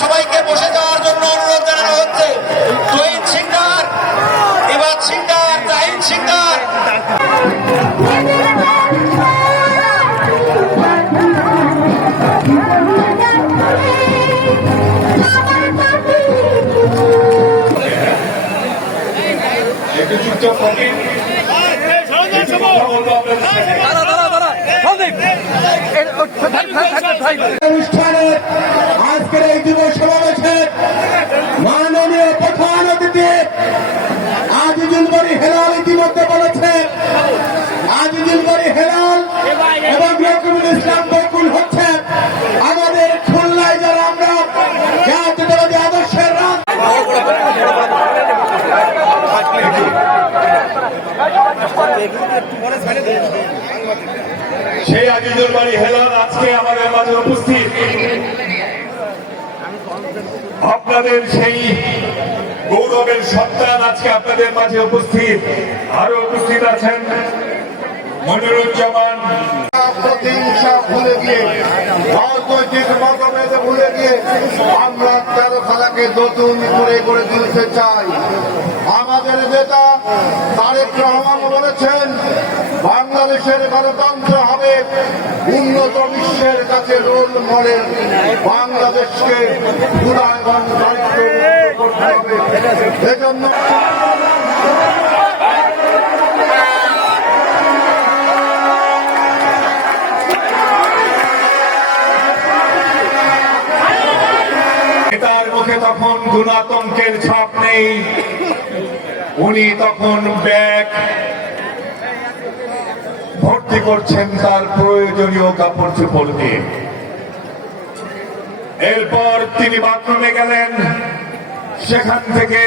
সবাইকে বসে যাওয়ার জন্য অনুরোধ জানানো হচ্ছে তৈন আপনাদের সাথে। দাঁড়া দাঁড়া দাঁড়া সন্দীপ অতিথি আজিজুল বড়ি হেলাল ইতিমধ্যে বলেছে। আজিজুল বড়ি হেলাল এবং রকমুল ইসলাম বকুল হচ্ছে। আমাদের খুলনায় যারা আমরা জাতীয়তাবাদী আদর্শের সেই আজিজুল বাড়ি হেলাল আজকে আমাদের মাঝে উপস্থিত। আপনাদের সেই গৌরবের সন্তান আজকে আপনাদের মাঝে উপস্থিত। আরও উপস্থিত আছেন মনিরুজ্জামান। তেরো নতুন করে তুলতে চাই। আমাদের নেতা তারেক রহমান বলেছেন, বাংলাদেশের গণতন্ত্র হবে উন্নত বিশ্বের কাছে রোল মডেল। বাংলাদেশকে পুরা এবং এজন্য মুখে তখন গুণাতঙ্কের ছাপ নেই। উনি তখন ব্যাগ ভর্তি করছেন তার প্রয়োজনীয় কাপড় চোপড় দিয়ে এরপর তিনি বাথরুমে গেলেন। সেখান থেকে